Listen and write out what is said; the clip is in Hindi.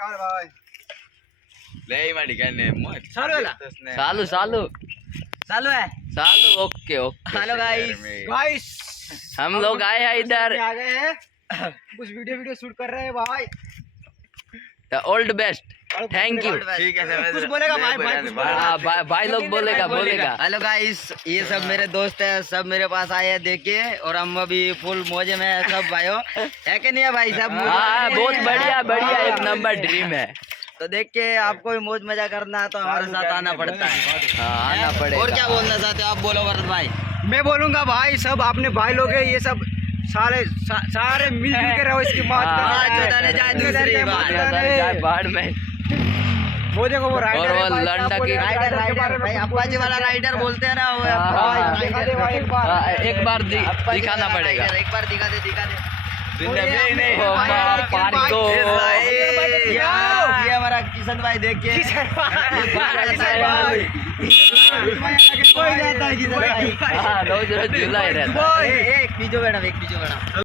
नमस्कार भाई ले माड़ी करने मोट चालू है ना? चालू चालू चालू है। चालू okay okay hello guys. Guys हम लोग आए हैं इधर आ गए हैं कुछ वीडियो शूट कर रहे हैं भाई the old best thank you ठीक है सर। कुछ बोलेगा भाई भाई कुछ बोलेगा भाई लोग बोलेगा बोलेगा हेलो गाइस, ये सब मेरे दोस्त है, सब मेरे पास आए हैं देखिए, और हम अभी फुल मौजे में है सब भाइयों, है कि नहीं है भाई सब? हाँ बहुत बढ़िया बढ़िया एक नंबर ड्रीम है तो देख के आपको भी मौज मजा करना है तो हमारे साथ आना पड़ता है। हाँ आना पड़ेगा और क्या बोलना चाहते हो आप, बोलो भरत भाई। मैं बोलूंगा भाई सब अपने भाई लोग हैं ये सब सारे मिलजुल के रहो इसकी बात हाँ, बाढ़ में वो देखो वो और राइडर वो लंडा की राइडर भाई अप्पाजी वाला राइडर बोलते हैं ना वो। एक बार दिखाना पड़ेगा एक बार दिखा दे नहीं ये हमारा किशन भाई देखिए, रोज रोज झूला ही रहता है। एक पीछे मैडम